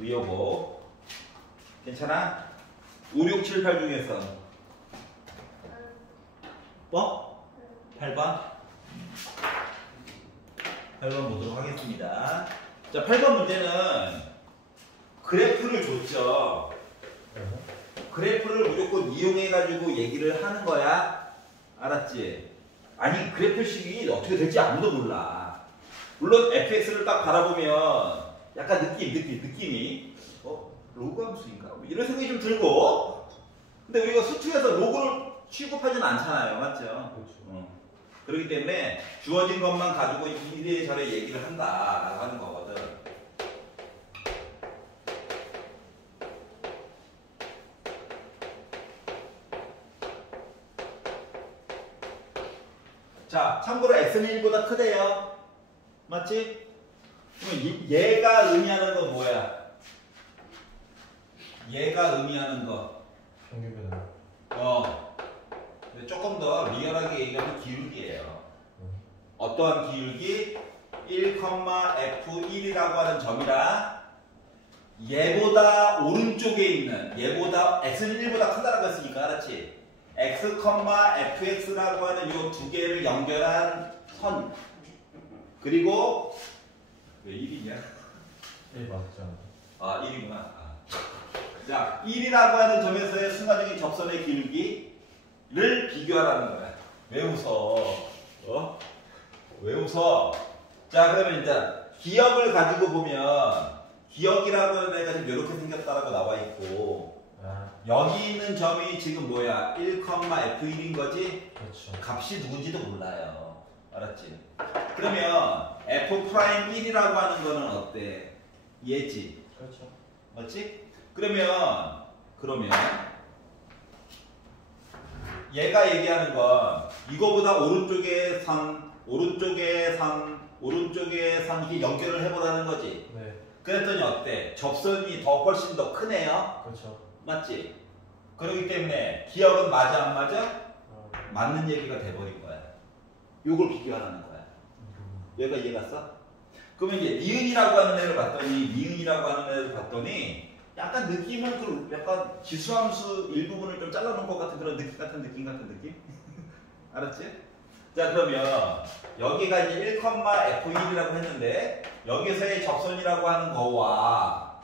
요거 괜찮아? 5, 6, 7, 8 중에서 뭐? 8번? 8번 보도록 하겠습니다. 자, 8번 문제는 그래프를 줬죠. 그래프를 무조건 이용해가지고 얘기를 하는 거야. 알았지? 아니, 그래프식이 어떻게 될지 아무도 몰라. 물론 fx를 딱 바라보면 약간 느낌이 로그 함수인가? 뭐 이런 생각이 좀 들고, 근데 우리가 수투에서 로그를 취급하진 않잖아요. 맞죠? 그렇죠. 그렇기 때문에 주어진 것만 가지고 이래저래 얘기를 한다라고 하는 거거든. 자, 참고로 x는 1보다 크대요. 맞지? 그럼 얘가 의미하는 건 뭐야? 얘가 의미하는 거. 평균변화. 조금 더 리얼하게 얘기하면 기울기예요. 어떠한 기울기? 1,f1이라고 하는 점이라 얘보다 오른쪽에 있는 얘보다 x는 1보다 크다라고 했으니까 알았지? x, fx라고 하는 이 두 개를 연결한 선. 그리고 왜 1이냐? 1 맞잖아. 아, 1이구나. 자, 1이라고 하는 점에서의 순간적인 접선의 길기를 비교하라는 거야. 왜 웃어? 왜 웃어? 자, 그러면 일단 기억을 가지고 보면 기억이라고 하는 애가 지금 이렇게 생겼다라고 나와 있고, 여기 있는 점이 지금 뭐야? 1,f1인 거지? 그렇죠. 값이 누군지도 몰라요. 알았지? 그러면 f'1이라고 하는 거는 어때? 얘지? 그렇죠. 맞지? 그러면 얘가 얘기하는 건 이거보다 오른쪽에 선 이렇게 연결을 해보라는 거지. 네. 그랬더니 어때? 접선이 훨씬 더 크네요. 그렇죠. 맞지? 그렇기 때문에 기억은 맞아 안 맞아? 맞는 얘기가 돼버린 거야. 요걸 비교하라는 거야. 얘가 이해갔어? 그러면 이제 니은이라고 하는 애를 봤더니 약간 느낌은 약간 지수함수 일부분을 좀 잘라놓은 것 같은 그런 느낌? 알았지? 자, 그러면 여기가 이제 1,f1이라고 했는데 여기서의 접선이라고 하는 거와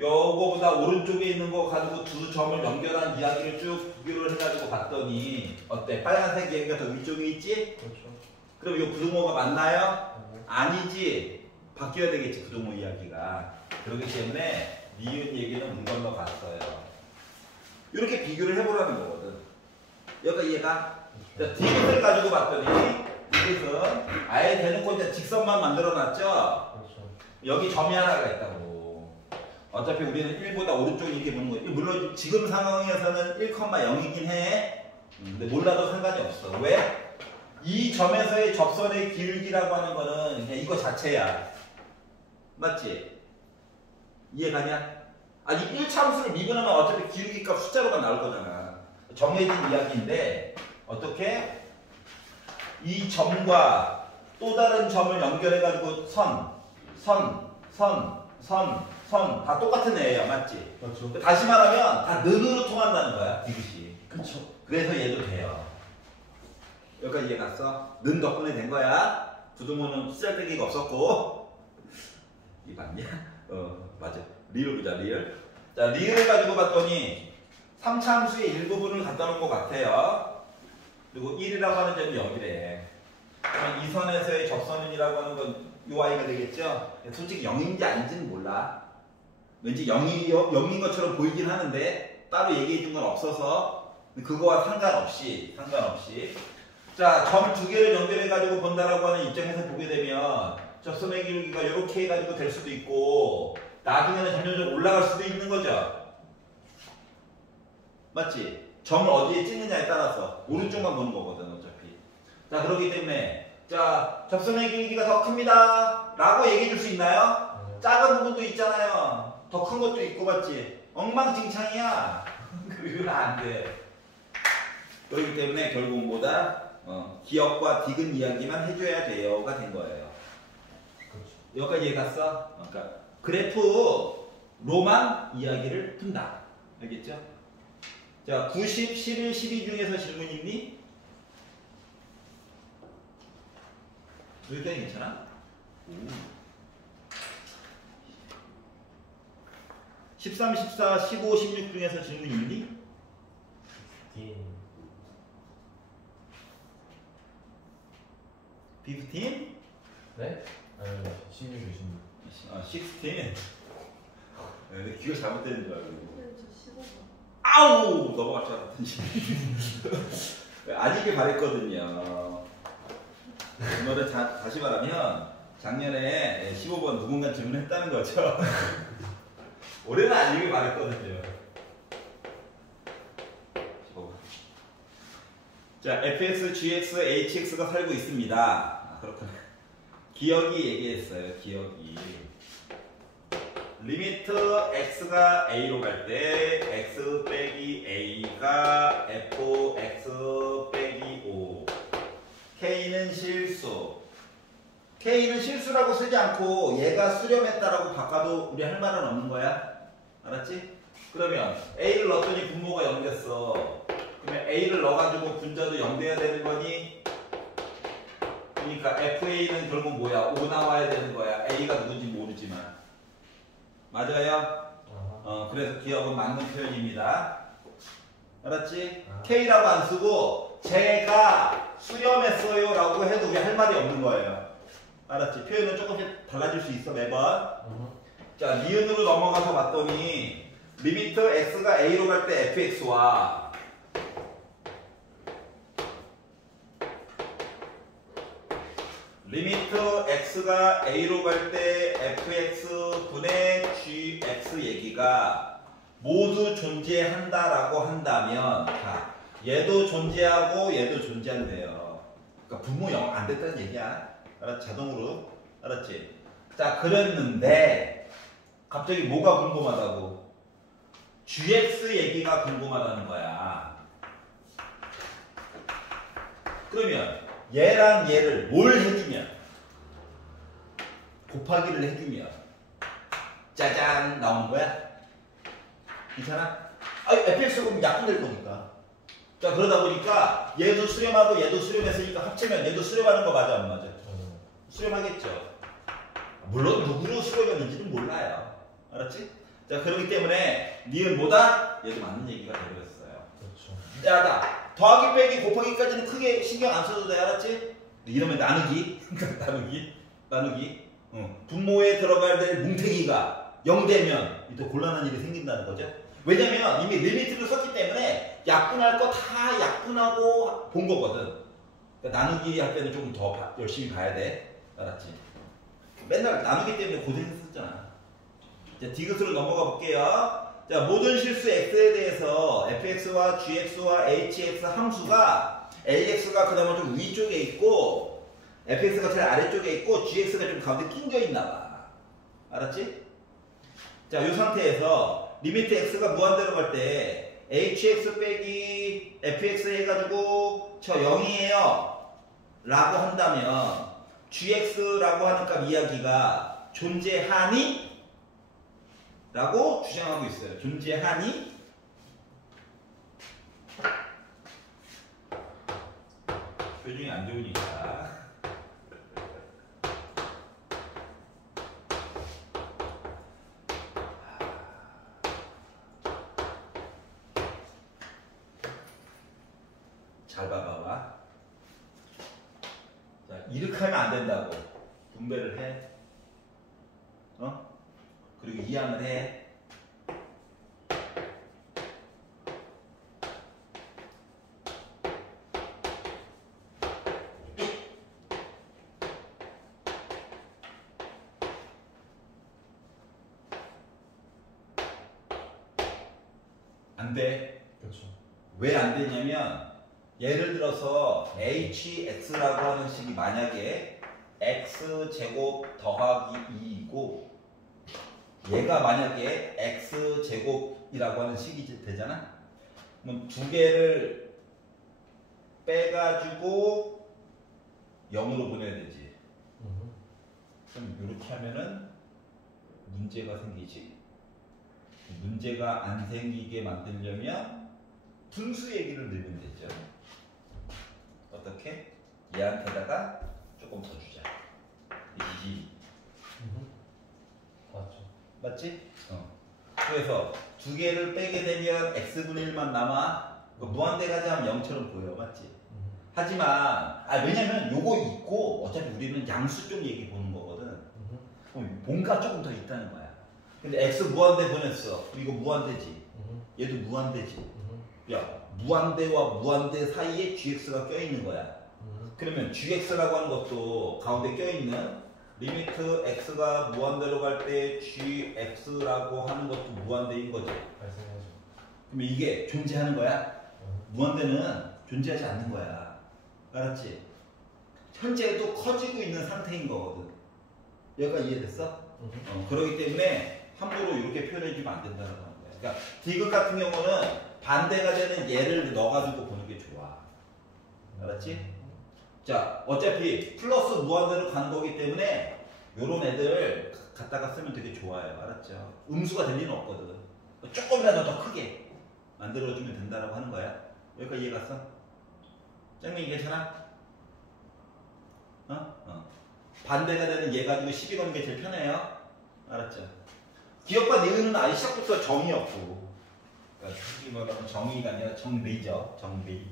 요거보다 오른쪽에 있는 거 가지고 두 점을 연결한 이야기를 쭉 비교를 해가지고 봤더니 어때? 빨간색 얘기가 더 위쪽에 있지? 그렇죠. 그럼 이 부등호가 맞나요? 아니지. 바뀌어야 되겠지, 부등호 이야기가. 그렇기 때문에 니은 얘기는 문 건너 갔어요. 이렇게 비교를 해보라는 거거든. 여기가 이해가? 자, 디귿을 가지고 봤더니 디귿은 아예 대놓고 이제 직선만 만들어놨죠? 그렇죠. 여기 점이 하나가 있다고. 어차피 우리는 1보다 오른쪽에 이렇게 보는 거예요. 물론 지금 상황에서는 1,0이긴 해. 근데 몰라도 상관이 없어. 왜? 이 점에서의 접선의 길기라고 하는 거는 그냥 이거 자체야. 맞지? 이해가냐? 아니 1참수를 미분하면 어차피 길기값 숫자로만 나올 거잖아. 정해진 이야기인데 어떻게? 이 점과 또 다른 점을 연결해가지고 선 다 똑같은 애예요. 맞지? 그렇죠. 다시 말하면 다 는으로 통한다는 거야. 디귿이. 그렇죠. 그래서 얘도 돼요. 여기까지 이해 갔어? 는 덕분에 된 거야. 부등호는 쓸데기가 없었고. 이 맞냐? 맞아. 리을 보자, 리을. 자, 리을을 가지고 봤더니 3차함수의 일부분을 갖다 놓은 것 같아요. 그리고 1이라고 하는 점이 여기래. 그럼 이 선에서의 접선은이라고 하는 건 요 i가 되겠죠? 솔직히 0인지 아닌지는 몰라. 왠지 0인 것처럼 보이긴 하는데 따로 얘기해 준 건 없어서 그거와 상관없이 자, 점 두 개를 연결해 가지고 본다라고 하는 입장에서 보게 되면 접선의 기울기가 이렇게 해가지고 될 수도 있고 나중에는 점점 올라갈 수도 있는 거죠. 맞지? 점을 어디에 찍느냐에 따라서 오른쪽만 보는 거거든 어차피. 자, 그렇기 때문에 자, 접선의 기울기가 더 큽니다 라고 얘기해 줄 수 있나요? 작은 부분도 있잖아요. 더 큰 것도 있고 맞지? 엉망진창이야. 그러면 안 돼. 그렇기 때문에 결국보다 기억과 디귿 이야기만 해줘야 돼요가 된 거예요. 그렇죠. 여기까지 이해 갔어? 그러니까 그래프로만 이야기를 푼다. 알겠죠? 자, 90, 11, 12 중에서 질문 있니? 여기까지 괜찮아? 13, 14, 15, 16 중에서 질문 있니? D 15? 네? 아니 16, 16. 16. 내 귀가 잘못되는 줄 알고. 저 15번. 아우! 넘어갈 줄 알았더니. 아니길 바랬거든요. 오늘은 다시 말하면 작년에 15번 누군가 질문했다는 거죠. 올해는 아니길 바랬거든요. 15번. 자, fx, gx, hx가 살고 있습니다. 아, 그렇구나. 기억이 얘기했어요. 기억이. 리미트 x가 a로 갈 때 x 빼기 a가 fx 빼기 5. k는 실수. k는 실수라고 쓰지 않고 얘가 수렴했다라고 바꿔도 우리 할 말은 없는 거야. 알았지? 그러면 a를 넣었더니 분모가 0 됐어. 그러면 a를 넣어가지고 분자도 0 돼야 되는 거니? 그러니까 fa는 결국 뭐야? 5 나와야 되는 거야. a가 누군지 모르지만. 맞아요? 그래서 기억은 맞는 표현입니다. 알았지? K라고 안 쓰고 제가 수렴했어요 라고 해도 우리 할 말이 없는 거예요. 알았지? 표현은 조금씩 달라질 수 있어 매번. 자, 니은으로 넘어가서 봤더니 리미트 x가 a로 갈 때 fx와 리미트 x가 a로 갈 때 fx 분의 gx 얘기가 모두 존재한다라고 한다면 자, 얘도 존재하고 얘도 존재한대요. 그러니까 분모 0 안 됐다는 얘기야. 알았지? 자동으로. 알았지? 자, 그랬는데 갑자기 뭐가 궁금하다고? gx 얘기가 궁금하다는 거야. 그러면 얘랑 얘를 뭘 해주면 곱하기를 해주면 짜잔 나오는 거야? 괜찮아? fx가 그럼 약분될 거니까. 자, 그러다 보니까 얘도 수렴하고 얘도 수렴했으니까 합치면 얘도 수렴하는 거 맞아 안 맞아? 수렴하겠죠. 물론 누구로 수렴했는지는 몰라요. 알았지? 자, 그렇기 때문에 니은 뭐다? 얘도 맞는 얘기가 되버렸어요. 그렇죠. 야, 나 더하기 빼기 곱하기까지는 크게 신경 안 써도 돼. 알았지? 이러면 나누기 나누기 분모에 들어가야 될 뭉탱이가 0 되면 또 곤란한 일이 생긴다는 거죠. 왜냐면 이미 리미트를 썼기 때문에 약분할 거 다 약분하고 본 거거든. 그러니까 나누기 할 때는 조금 더 열심히 봐야 돼. 알았지? 맨날 나누기 때문에 고생했었잖아. 자, 디귿으로 넘어가 볼게요. 자, 모든 실수 x에 대해서 fx와 gx와 hx 함수가 ax가 그나마 좀 위쪽에 있고 fx가 제일 아래쪽에 있고 gx가 좀 가운데 낑겨 있나 봐. 알았지? 자, 이 상태에서 리미트 x가 무한대로 갈 때 hx 빼기 fx 해가지고 저 0이에요 라고 한다면 gx라고 하는 값 이야기가 존재하니? 라고 주장하고 있어요. 존재하니? 표정이 안 좋으니까. 잘 봐봐봐. 자, 이렇게 하면 안 된다고. 분배를 해. 그리고 이항을 해. 안 돼. 그렇죠. 왜 안 되냐면 예를 들어서 hx라고 하는 식이 만약에 x제곱 더하기 2이고 얘가 만약에 x제곱이라고 하는 식이 되잖아? 그럼 두 개를 빼가지고 0으로 보내야 되지. 그럼 이렇게 하면은 문제가 생기지. 문제가 안 생기게 만들려면 분수 얘기를 넣으면 되죠. 어떻게? 얘한테다가 조금 더 주자. 맞죠. 맞지? 그래서 두 개를 빼게 되면 x분의 1만 남아. 무한대까지 하면 0처럼 보여. 맞지? 하지만 왜냐면 요거 있고 어차피 우리는 양수 쪽 얘기 보는 거거든. 뭔가 조금 더 있다는 거야. 근데 x 무한대 보냈어. 이거 무한대지. 얘도 무한대지. 야, 무한대와 무한대 사이에 gx가 껴있는 거야. 그러면 gx라고 하는 것도 가운데 껴있는 리미트 x가 무한대로 갈 때 gx라고 하는 것도 무한대인 거지. 발생하죠. 그러면 이게 존재하는 거야? 무한대는 존재하지 않는 거야. 알았지? 현재도 커지고 있는 상태인 거거든. 여기가 이해됐어? 그렇기 때문에 함부로 이렇게 표현해주면 안 된다는 거야. 그러니까 디귿 같은 경우는 반대가 되는 얘를 넣어가지고 보는 게 좋아. 알았지? 자, 어차피 플러스 무한대로 가는 거기 때문에 요런 애들 갖다가 쓰면 되게 좋아요. 알았죠? 음수가 될 리는 없거든. 조금이라도 더 크게 만들어주면 된다라고 하는 거야. 여기까지 이해 갔어? 짱민이 괜찮아? 반대가 되는 얘 가지고 시비 거는 게 제일 편해요. 알았죠? 기억과 니은은 아예 시작부터 정의였고, 그러니까 솔직히 말하면 정의가 아니라 정리죠. 정리.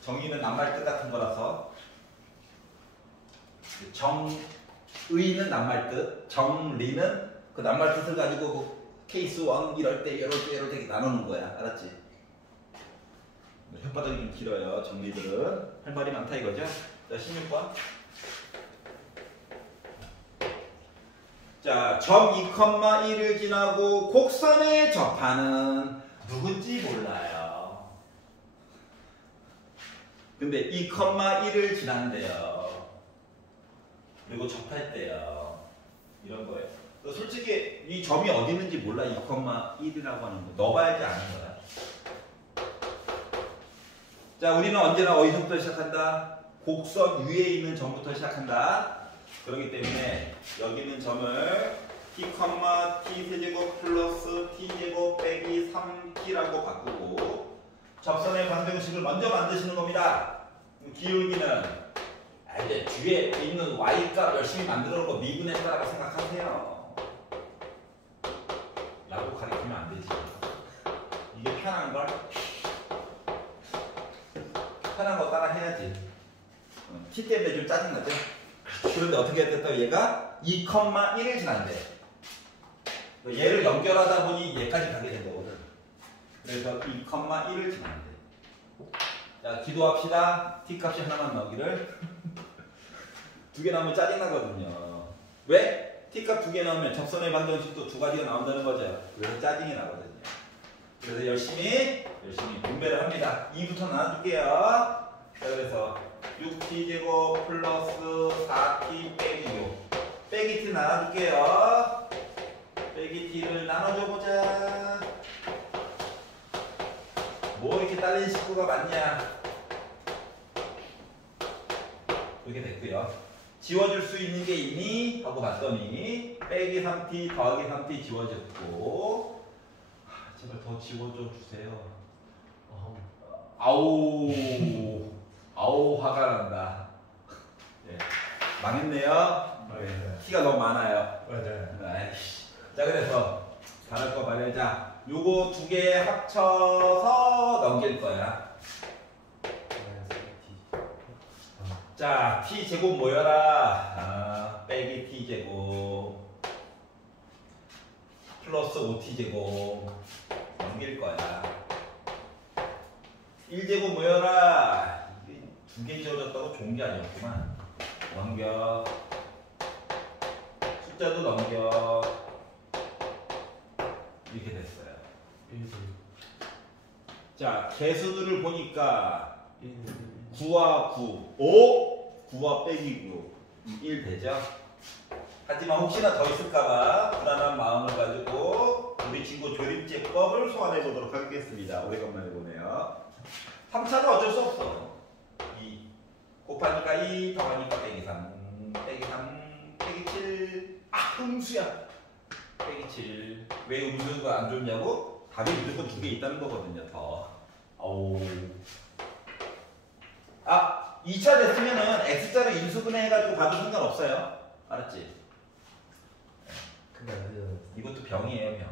정의는 낱말 뜻 같은 거라서 정의는 낱말 뜻, 정리는 그 낱말 뜻을 가지고 케이스 1 이럴 때 이럴 때 나누는 거야. 알았지? 혓바닥이 좀 길어요. 정리들은 할 말이 많다 이거죠. 자, 16번. 자, 점 2,1을 지나고 곡선에 접하는 누군지 몰라요. 근데 2,1을 지난대요. 그리고 접할 때요. 이런 거예요. 솔직히 이 점이 어디 있는지 몰라. 2,1이라고 하는 거. 넣어봐야지 아는 거야. 자, 우리는 언제나 어디서부터 시작한다? 곡선 위에 있는 점부터 시작한다. 그렇기 때문에 여기 있는 점을 t, t 세제곱 플러스 t제곱 빼기 3t라고 바꾸고 접선의 방정식을 먼저 만드시는 겁니다. 기울기는 이제 뒤에 있는 y값 열심히 만들어 놓고 미분했다라고 생각하세요. 라고 가리키면 안 되지. 이게 편한걸? 편한 거 따라 해야지. t 때문에 좀 짜증나죠? 그런데 어떻게 됐다? 얘가 2,1을 지난대. 얘를 연결하다 보니 얘까지 가게 된 거거든. 그래서 2,1을 지난대. 자, 기도합시다. t 값이 하나만 나오기를. 두 개 나오면 짜증나거든요. 왜? t 값 두 개 나오면 접선의 방정식도 두 가지가 나온다는 거죠. 그래서 짜증이 나거든요. 그래서 열심히 분배를 합니다. 2부터 나눠줄게요. 자, 그래서 6t제곱 플러스 4t 빼기 6 빼기 t 나눠줄게요. 빼기 t를 나눠줘보자. 뭐 이렇게 딸린 식구가 많냐. 이렇게 됐고요. 지워줄 수 있는 게 있니? 하고 봤더니 빼기 3t 더하기 3t 지워졌고, 제발 더 지워줘 주세요. 아우 화가 난다. 네. 망했네요. 네. 티가 너무 많아요. 아이씨. 자, 그래서 다를 거 말이야. 자, 요거 두 개 합쳐서 넘길 거야. 자, t제곱 모여라. 빼기 t제곱 플러스 5t제곱 넘길 거야. 1제곱 모여라. 두 개 지워졌다고 좋은 게 아니었구만. 넘겨. 숫자도 넘겨. 이렇게 됐어요. 자, 개수들을 보니까 9와 9, 9와 빼기 9, 1 되죠? 하지만 혹시나 더 있을까봐 불안한 마음을 가지고 우리 친구 조립제법을 소환해 보도록 하겠습니다. 오래간만에 보네요. 3차는 어쩔 수 없어. 2 곱하니까 2 더하니까 빼기 3 빼기 3 빼기 7. 아, 음수야. 빼기 7. 왜 음수가 안 좋냐고? 답이 무조건 2개 있다는 거거든요. 더. 어우. 아, 2차 됐으면은 x자를 인수분해 해가지고 봐도 상관없어요. 알았지? 근데 그 이것도 병이에요, 병.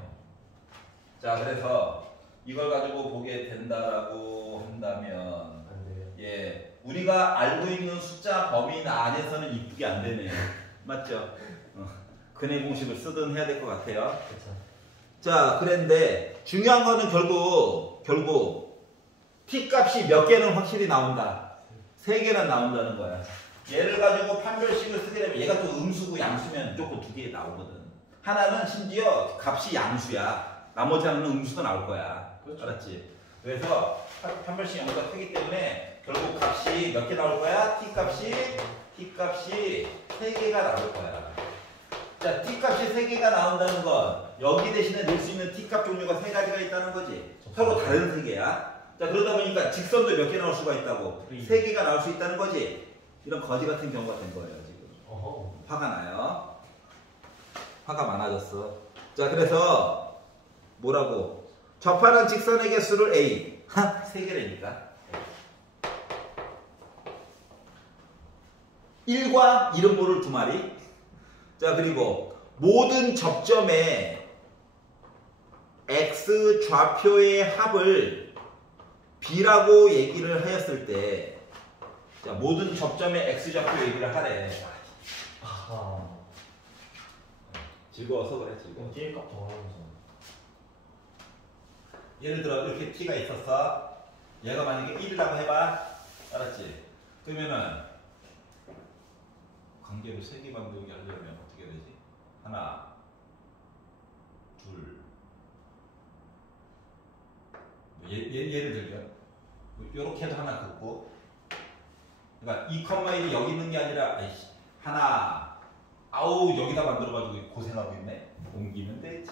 자, 그래서 이걸 가지고 보게 된다라고 한다면, 안 돼요. 예, 우리가 알고 있는 숫자 범위 안에서는 이쁘게 안 되네요. 맞죠? 근해 공식을 쓰든 해야 될 것 같아요. 그쵸. 자, 그런데 중요한 거는 결국 t 값이 몇 개는 확실히 나온다. 3개는 나온다는 거야. 얘를 가지고 판별식을 쓰게 되면 얘가 또 음수고 양수면 무조건 2개 나오거든. 하나는 심지어 값이 양수야. 나머지 하나는 음수가 나올 거야. 그렇죠. 알았지? 그래서 판별식 양수가 크기 때문에 결국 값이 몇 개 나올 거야? t 값이 3개가 나올 거야. 자, t값이 3개가 나온다는 건 여기 대신에 넣을 수 있는 t값 종류가 3가지가 있다는 거지. 서로 다른 3개야. 자, 그러다 보니까 직선도 몇 개 나올 수가 있다고. 3개가 나올 수 있다는 거지. 이런 거지 같은 경우가 된 거예요, 지금. 어허. 화가 나요. 화가 많아졌어. 자, 그래서 뭐라고? 접하는 직선의 개수를 A. 3개라니까. 1과 이름 모를 2마리. 자, 그리고 모든 접점의 x 좌표의 합을 b라고 얘기를 하였을 때, 자, 모든 접점의 x 좌표 얘기를 하래. 아하. 즐거워서 그래, 즐거워. 뒤에 값 정하면서. 예를 들어 이렇게 t가 있었어. 얘가 만약에 1이라고 해봐. 알았지? 그러면은 관계를 3개 만들게 하려면 어떻게 되지? 하나, 둘. 예를 들면 이렇게 해도 하나 긋고, 그러니까 2,1이 여기 있는 게 아니라 아이씨, 하나, 아우 여기다 만들어가지고 고생하고 있네. 옮기면 되지.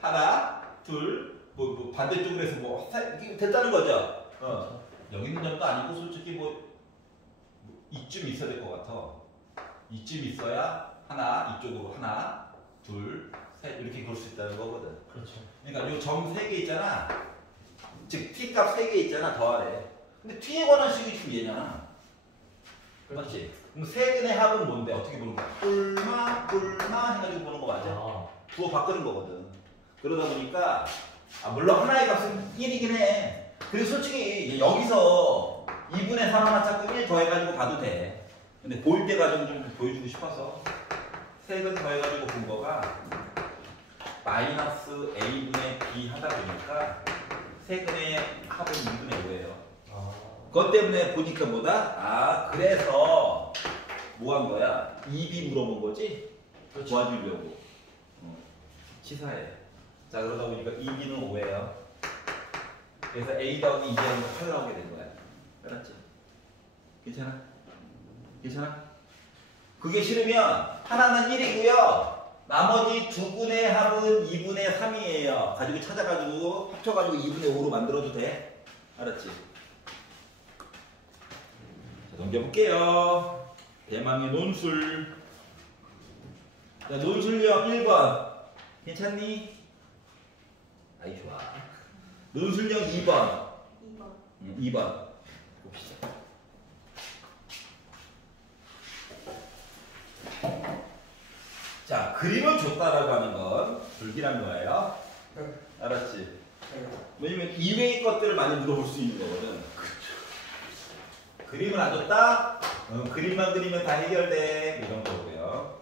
하나, 둘, 뭐 반대쪽으로 해서 뭐 이게 됐다는 거죠. 여기 있는 점도 아니고 솔직히 뭐 이쯤 있어야 될 것 같아. 이쯤 있어야 하나, 이쪽으로 하나, 둘, 셋 이렇게 그럴 수 있다는 거거든. 그렇죠. 그러니까 요 점 3개 있잖아. 즉 t값 3개 있잖아. 더하래. 근데 t에 관한 식이 지금 얘잖아. 맞지? 그럼 세근의 합은 뭔데? 어떻게 보는 거야? 뿔마 해가지고 보는 거 맞아? 아. 부호 바꾸는 거거든. 그러다 보니까 물론 하나의 값은 1이긴 해. 그리고 솔직히 여기서 2분의 3 하나 찾고 1 더해가지고 봐도 돼. 근데 보일 때 과정 좀 보여주고 싶어서 세근 더해가지고 본 거가 마이너스 a분의 b 하다 보니까 세근의 합은 2분의 5예요. 아. 그것 때문에 보니까 뭐다? 아, 그래서 뭐 한 거야? 2b 물어본 거지? 그렇죠. 도와주려고. 치사해. 자, 그러다 보니까 2b는 5예요. 그래서 a 더하기 2하면 8 나오게 된 거야. 알았지? 괜찮아? 괜찮아? 그게 싫으면 하나는 1이고요. 나머지 두 분의 합은 2분의 3이에요. 가지고 찾아가지고 합쳐가지고 2분의 5로 만들어도 돼. 알았지? 자, 넘겨볼게요. 대망의 논술. 자, 논술형 1번. 괜찮니? 아이, 좋아. 논술형 2번. 2번. 봅시다. 자, 그림을 줬다라고 하는 건 불길한 거예요. 알았지? 왜냐면 이외의 것들을 많이 물어볼 수 있는 거거든. 그림을 안 줬다? 그림만 그리면 다 해결돼. 이런 거고요.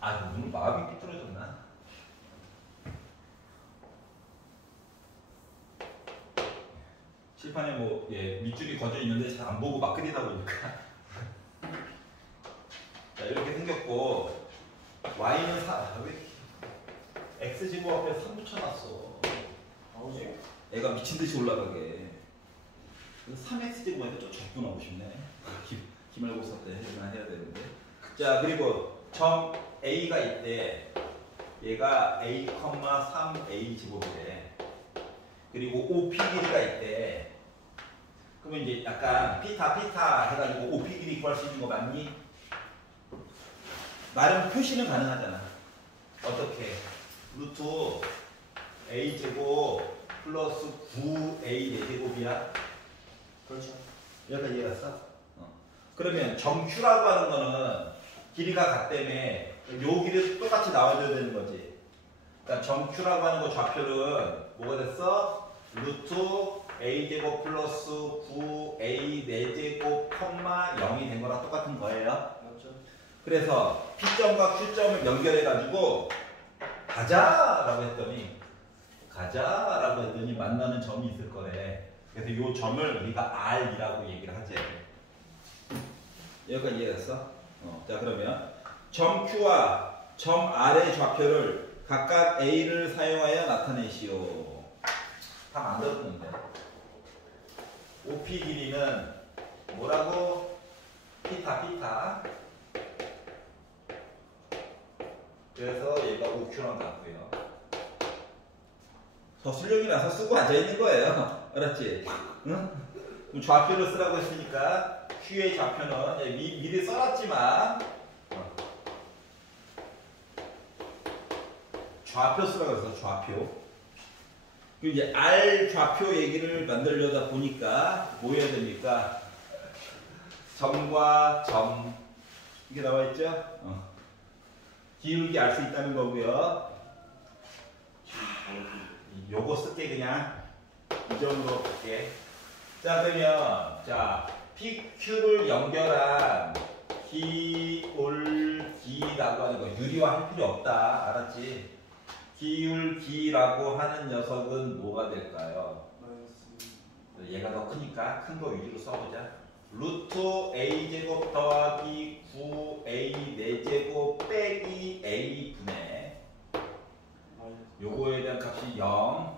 아, 오늘 마음이 삐뚤어졌나? 칠판에 뭐, 밑줄이 거져 있는데 잘 안 보고 막 그리다 보니까. 자, 이렇게 생겼고, y는 왜 x제곱 앞에 3 붙여놨어. 아우지. 애가 미친듯이 올라가게. 3x제곱하니까 좀 적분하고 싶네. 기말고사 때 해야 되는데. 자, 그리고 점 a가 있대. 얘가 a, 3a 제곱이래. 그리고 OP 길이가 있대. 그러면 이제 약간 피타 해가지고 OP 길이 구할 수 있는 거 맞니? 나름 표시는 가능하잖아. 어떻게? 루트 a제곱 플러스 9a 4제곱이야. 그렇죠. 여기까지 이해갔어? 그러면 정Q라고 하는 거는 길이가 같다며 요 길이 똑같이 나와줘야 되는 거지. 그러니까 정Q라고 하는 거 좌표는 뭐가 됐어? 루트 a제곱 플러스 9a 4제곱 컴마 0이 된 거랑 똑같은 거예요. 맞죠. 그래서 P점과 Q점을 연결해가지고 가자라고 했더니 만나는 점이 있을 거래. 그래서 이 점을 우리가 R이라고 얘기를 하지. 여기까지 이해됐어? 자 그러면 점 Q와 점 R의 좌표를 각각 A를 사용하여 나타내시오. 다 만들었는데 OP 길이는 뭐라고? 피타. 그래서 얘가 OQ랑 같고요. 서술형이 나서 쓰고 앉아있는 거예요. 알았지? 응? 그럼 좌표를 쓰라고 했으니까 Q의 좌표는 미리 써놨지만 좌표 쓰라고 해서 좌표. 그리고 이제 R 좌표 얘기를 만들려다 보니까 뭐 해야 됩니까? 점과 점 이게 나와 있죠? 기울기 알 수 있다는 거고요. 요거 쓸게 그냥 이 정도로 볼게. 자 그러면 자 PQ를 연결한 기울기라고 하는 거 유리화 할 필요 없다. 알았지? 기울기라고 하는 녀석은 뭐가 될까요? 얘가 더 크니까 큰 거 위주로 써보자. 루트 a제곱 더하기 9a 4제곱 빼기 a분의 요거에 대한 값이 0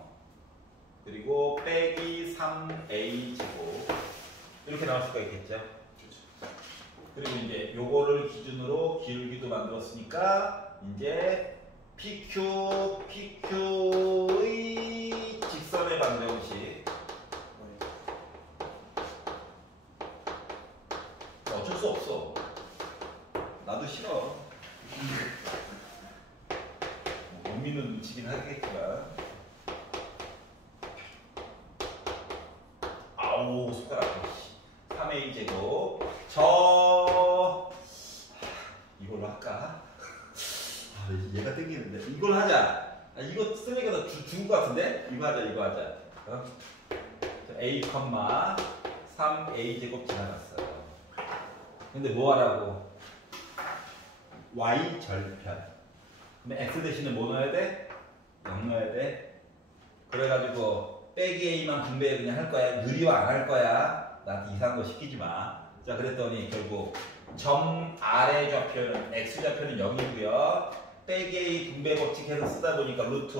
그리고 빼기 3a 제곱 이렇게 나올 수가 있겠죠. 그리고 이제 요거를 기준으로 기울기도 만들었으니까 이제 PQ의 직선의 방정식 어쩔 수 없어. 나도 싫어. 못 믿는 눈치긴 하겠지만. 아우 손가락. 3a 제곱. 이걸로 할까? 얘가 땡기는데. 이걸 하자. 이거 쓰니까 더 죽은 것 같은데? 이거 하자. a, 3a 제곱 지나갔어요. 근데 뭐 하라고? y 절편. 근데 x 대신에 뭐 넣어야 돼? 0 넣어야 돼. 그래가지고 빼기 a만 분배 그냥 할 거야. 유리화 안 할 거야. 나한테 이상한 거 시키지 마. 자 그랬더니 결국 점 R의 좌표는 x 좌표는 0이고요. 빼기 a 분배 법칙 해서 쓰다 보니까 루트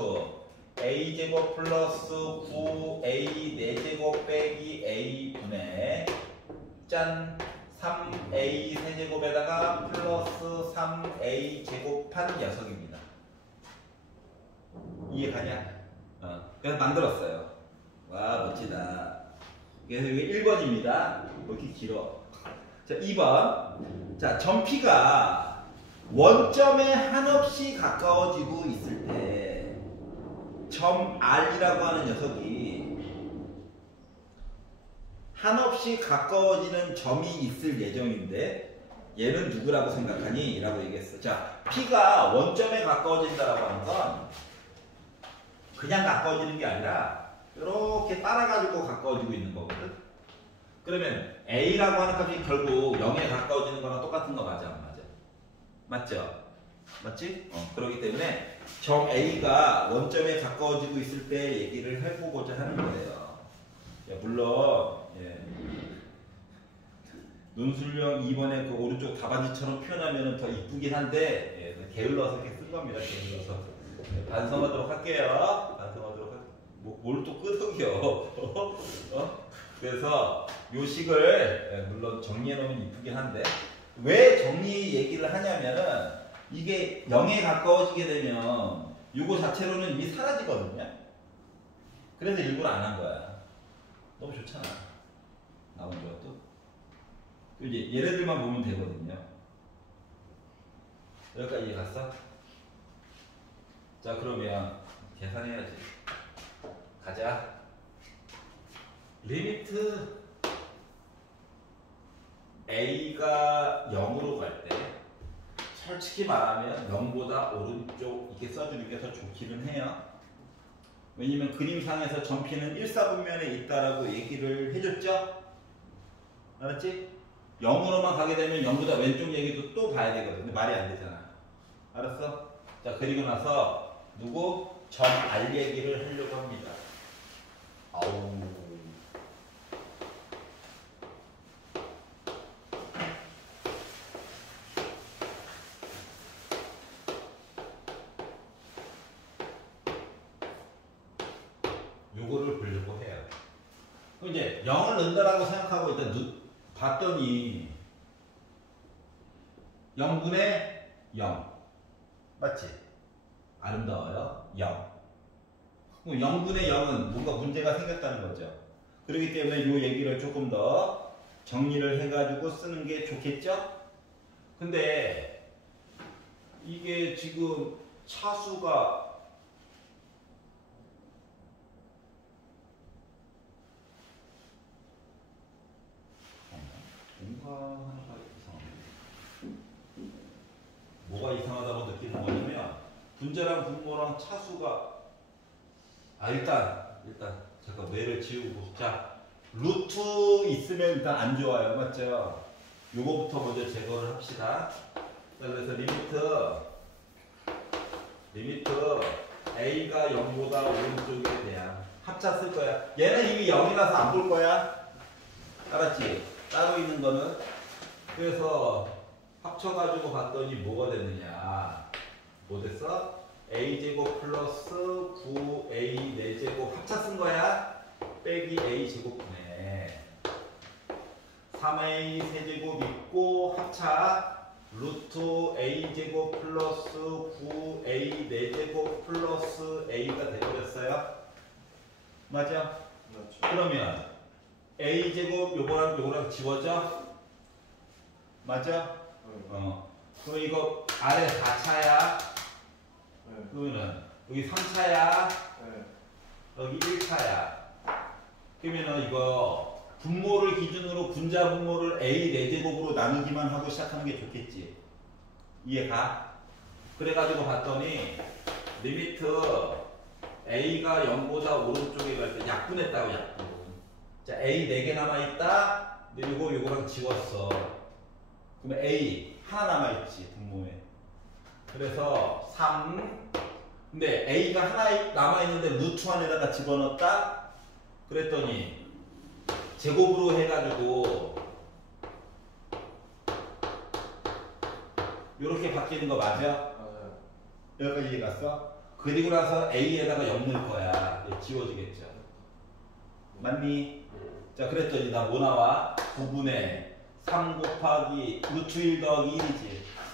a 제곱 플러스 9a 4제곱 빼기 a 분의 짠 3a 세제곱에다가 플러스 3a 제곱한 녀석입니다. 이해가냐? 그래서 만들었어요. 와 멋지다. 그래서 이게 1번입니다. 뭐 이렇게 길어. 자 2번. 자 점 P가 원점에 한없이 가까워지고 있을 때 점 R이라고 하는 녀석이 한없이 가까워지는 점이 있을 예정인데 얘는 누구라고 생각하니? 라고 얘기했어. 자, P가 원점에 가까워진다라고 하는 건 그냥 가까워지는 게 아니라 이렇게 따라가지고 가까워지고 있는 거거든. 그러면 A라고 하는 값이 결국 0에 가까워지는 거랑 똑같은 거 맞아? 안 맞아? 맞죠? 맞지? 그렇기 때문에 점 A가 원점에 가까워지고 있을 때 얘기를 해보고자 하는 거예요. 물론 논술형 2번에 그 오른쪽 답안지처럼 표현하면 더 이쁘긴 한데 게을러서 이렇게 쓴 겁니다. 게을러서 반성하도록 할게요. 뭘 또 끄덕여. 그래서 요 식을 물론 정리해 놓으면 이쁘긴 한데 왜 정리 얘기를 하냐면은 이게 0에 가까워지게 되면 요거 자체로는 이미 사라지거든요. 그래서 일부러 안 한 거야. 너무 좋잖아. 나온 것도. 이제 얘네들만 보면 되거든요. 여기까지 갔어? 자, 그러면 계산해야지. 가자. 리미트 A가 0으로 갈 때 솔직히 말하면 0보다 오른쪽 이렇게 써주는 게 더 좋기는 해요. 왜냐면 그림상에서 점피는 1사분면에 있다라고 얘기를 해줬죠? 알았지? 0으로만 가게 되면 0보다 왼쪽 얘기도 또 봐야 되거든. 근데 말이 안 되잖아. 알았어? 자, 그리고 나서 누구? 점 R 얘기를 하려고 합니다. 아우. 요거를 보려고 해요. 그럼 이제 0을 넣는다라고 생각하고 일단 봤더니 0분의 0 맞지? 아름다워요? 0. 그럼 0분의 0은 뭔가 문제가 생겼다는 거죠. 그렇기 때문에 이 얘기를 조금 더 정리를 해가지고 쓰는 게 좋겠죠? 근데 이게 지금 차수가 뭔가 하나가 이상한데 뭐가 이상하다고 느끼는 거냐면 분자랑 분모랑 차수가 일단 잠깐 뇌를 지우고 자 루트 있으면 일단 안 좋아요. 맞죠? 요거부터 먼저 제거를 합시다. 자, 그래서 리미트 A가 0보다 오른쪽에 대한 합차 쓸 거야. 얘는 이미 0이라서 안 볼 거야. 알았지? 따로 있는 거는. 그래서 합쳐가지고 봤더니 뭐가 됐느냐. 뭐 됐어? A제곱 플러스 9A 4제곱 합차 쓴 거야. 빼기 A제곱분에 3A 세제곱 있고 합차 루트 A제곱 플러스 9A 4제곱 플러스 A가 돼버렸어요. 맞아? 맞죠. 그러면 A제곱 요거랑 지워져? 맞아? 그럼 이거 아래 4차야? 네. 그러면은 여기 3차야? 네. 여기 1차야. 그러면은 이거 분모를 기준으로 분자 분모를 A 4제곱으로 나누기만 하고 시작하는 게 좋겠지. 이해가? 그래가지고 봤더니 리미트 A가 0보다 오른쪽에 갈 때 약분했다고 약분. 자, A 4개 남아있다. 그리고 요거랑 지웠어. 그러면 A 하나 남아있지 분모에. 그래서 3. 근데 A가 하나 남아있는데 루트 안에다가 집어넣었다. 그랬더니 제곱으로 해가지고 요렇게 바뀌는 거 맞아? 맞아요. 여기까지 이해 갔어? 그리고 나서 A에다가 0 넣을 거야. 지워지겠죠. 맞니? 자, 그랬더니 나 뭐 나와? 9분의 3 곱하기 루트 1 더하기 1이지.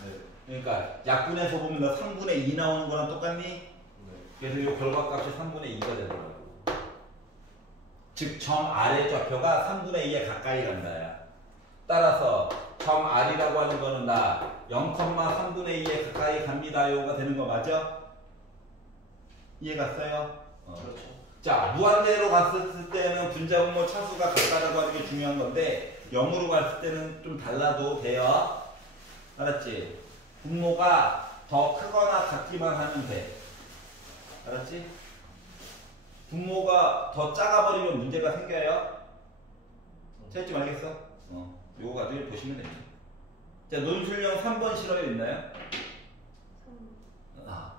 네. 그러니까 약분해서 보면 너 3분의 2 나오는 거랑 똑같니? 네. 그래서 이 결과값이 3분의 2가 되더라고. 즉, 점 R의 좌표가 3분의 2에 가까이 간다야. 따라서 점 R이라고 하는 거는 나 0,3분의 2에 가까이 갑니다요가 되는 거 맞아? 이해 갔어요? 그렇죠. 자, 무한대로 갔을 때는 분자 분모 차수가 같다라고 하는 게 중요한 건데 0으로 갔을 때는 좀 달라도 돼요. 알았지? 분모가 더 크거나 같기만 하면 돼. 알았지? 분모가 더 작아버리면 문제가 생겨요. 찾지 말겠어? 요거 가지고 보시면 됩니다. 자, 논술형 3번 실험에 있나요? 그렇구나.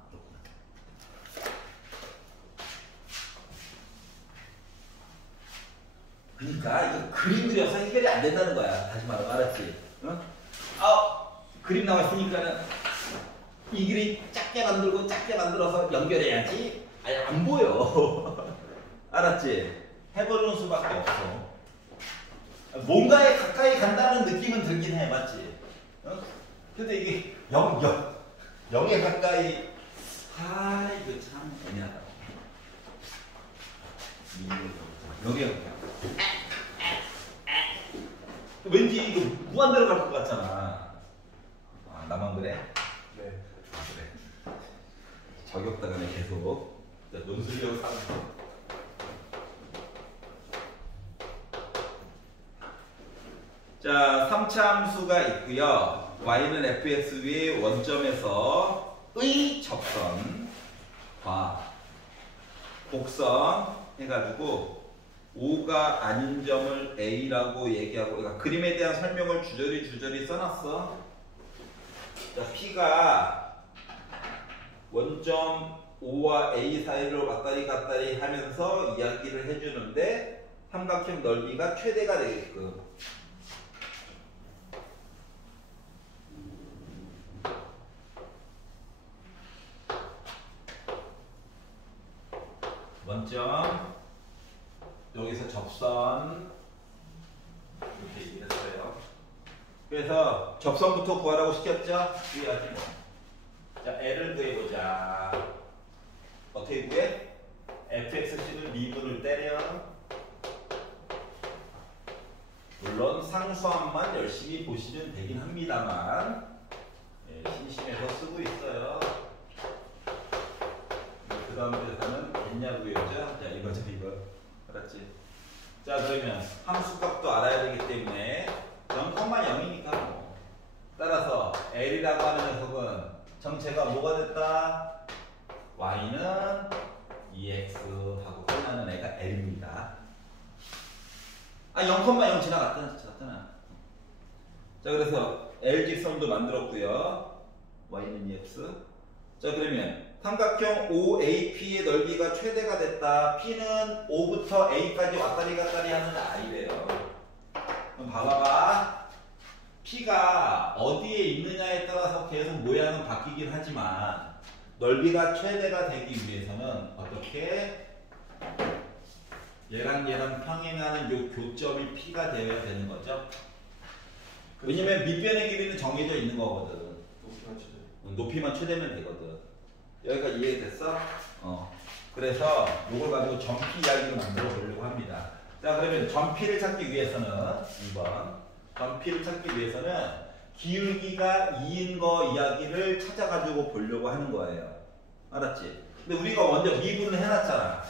그러니까 이거 그림 그려서 해결이 안 된다는 거야. 다시 말하면 알았지? 응? 그림 나왔으니까는 이 그림 작게 만들어서 연결해야지. 아니, 안 보여. 알았지? 해보는 수밖에 없어. 뭔가에 가까이 간다는 느낌은 들긴 해. 맞지? 근데 이게 0에 가까이 이거 참 애매하다. 여기에 왠지 이거 무한대로 갈 것 같잖아. 나만 그래? 네. 저격당하네 계속. 자, 논술력 3. 자, 3차함수가 있고요. y는 fx 위에 원점에서 의 접선과 곡선 해가지고 O가 아닌 점을 A라고 얘기하고, 그러니까 그림에 대한 설명을 주저리 써놨어. 자, P가 원점 O와 A 사이를 왔다리 갔다리 하면서 이야기를 해주는데 삼각형 넓이가 최대가 되게끔. 원점 여기서 접선 이렇게 얘기했어요. 그래서 접선부터 구하라고 시켰죠? 구해야지 뭐. 자, L을 구해보자. 어떻게 구해? fxc는 미분을 때려. 물론 상수함만 열심히 보시면 되긴 합니다만, 예, 심심해서 쓰고 있어요. 그 다음 대사는 됐냐고요. 자, 이거. 알았지? 자, 그러면 함수값도 알아야 되기 때문에 0,0이니까 뭐. 따라서 L이라고 하는 녀석은 정체가 뭐가 됐다? Y는 EX 하고 끝나는 애가 L입니다. 아, 0,0 지나갔잖아. 자, 그래서 L 직선도 만들었고요. Y는 EX. 자, 그러면 삼각형 OAP의 넓이가 최대가 됐다. P는 O부터 A까지 왔다리 갔다리 하는 I래요. 그럼 봐봐봐. P가 어디에 있느냐에 따라서 계속 모양은 바뀌긴 하지만 넓이가 최대가 되기 위해서는 어떻게? 얘랑 평행하는 요 교점이 P가 되어야 되는 거죠. 왜냐면 밑변의 길이는 정해져 있는 거거든. 높이만 최대면 되거든. 여기까지 이해됐어? 그래서 이걸 가지고 점피 이야기를 만들어 보려고 합니다. 자, 그러면 점피를 찾기 위해서는 2번 점피를 찾기 위해서는 기울기가 2인 거 이야기를 찾아가지고 보려고 하는 거예요. 알았지? 근데 우리가 먼저 미분을 해놨잖아.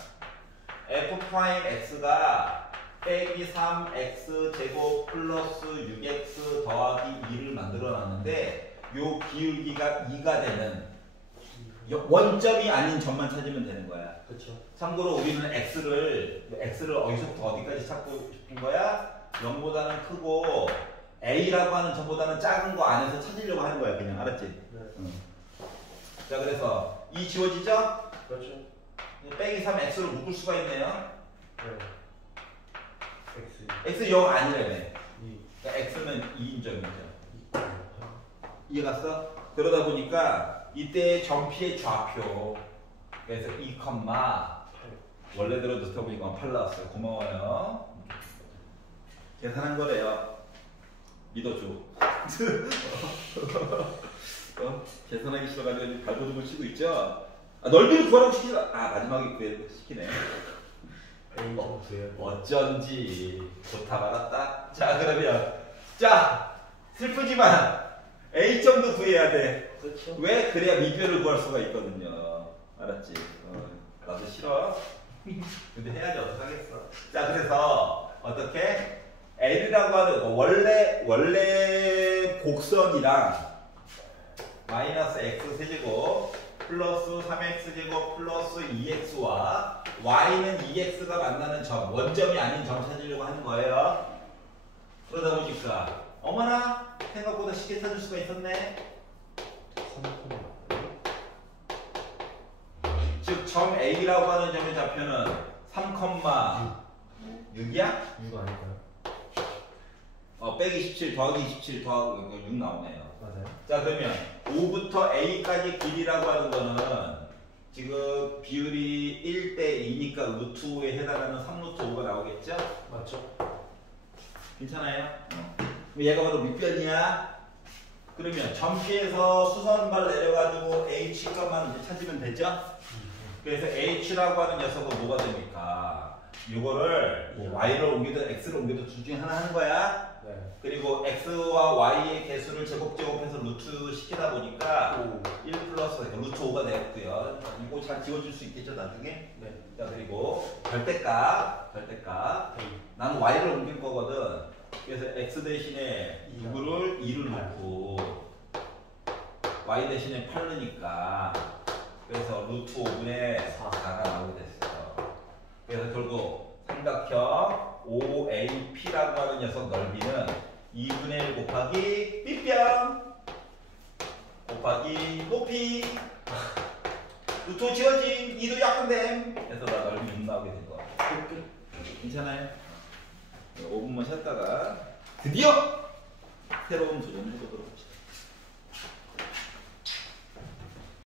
f'x가 빼기 3x 제곱 플러스 6x 더하기 2를 만들어 놨는데 요 기울기가 2가 되는 원점이 아닌 점만 찾으면 되는 거야. 그렇죠. 참고로 우리는 x를 어디서부터 어디까지 찾고 싶은 거야? 0보다는 크고 a라고 하는 점보다는 작은 거 안에서 찾으려고 하는 거야. 그냥 알았지? 네. 자, 그래서 2 지워지죠? 그렇죠. 빼기 3 x로 묶을 수가 있네요. 네. x 0 아니라며. 2. 그러니까 x는 2인점이죠. 이해갔어? 그러다 보니까 이때 점피의 좌표, 그래서 2, 원래대로 넣다 보니까 8 나왔어요. 고마워요. 계산한 거래요. 믿어줘. 계산하기 싫어가지고 발버둥을 치고 있죠. 아, 넓이를 구하라고 시키자. 아, 마지막에 시키네. 어쩐지 좋다 말았다. 자, 그러면 슬프지만 A점도 구해야 돼. 그렇죠. 왜? 그래야 미변을 구할 수가 있거든요. 알았지? 나도 싫어. 근데 해야지 어떡하겠어. 자, 그래서 어떻게? L이라고 하는 원래 곡선이랑 마이너스 x 세제곱 플러스 3x 제곱 플러스 2x와 y는 2x가 만나는 점, 원점이 아닌 점 찾으려고 하는 거예요. 그러다 보니까 어머나 생각보다 쉽게 찾을 수가 있었네. 즉 점 A라고 하는 점의 좌표는 3,6이야? 6 아닐까요? 빼기 17 더하기 27 더하기 6 나오네요. 맞아요. 자, 그러면 5부터 A까지 길이라고 하는 거는 지금 비율이 1대 2니까 루트 5에 해당하는 3루트 5가 나오겠죠? 맞죠? 괜찮아요? 얘가 바로 밑변이야. 그러면 점피에서 수선발 내려가지고 H값만 이제 찾으면 되죠? 그래서 H라고 하는 녀석은 뭐가 됩니까? 이거를 y를 옮기든 x를 옮기든 둘 중에 하나 하는 거야. 네. 그리고 x와 y의 개수를 제곱해서 루트 시키다 보니까 1 플러스 루트 5가 되었고요. 이거 잘 지워줄 수 있겠죠 나중에? 네. 자 그리고 절대값 나는 y를 옮길 거거든. 그래서 x 대신에 누구를 2를 놓고 y 대신에 8 넣으니까 그래서 루트 5분의 4가 나오게 됐어. 그래서 결국 삼각형 OAP라고 하는 녀석 넓이는 2분의 1 곱하기 B평 곱하기 높이 루트 5 지워짐 2도 약분됨. 그래서 나 넓이 6 나오게 된 거야. 괜찮아요? 5분만 쉬었다가 드디어 새로운 도전을 해보도록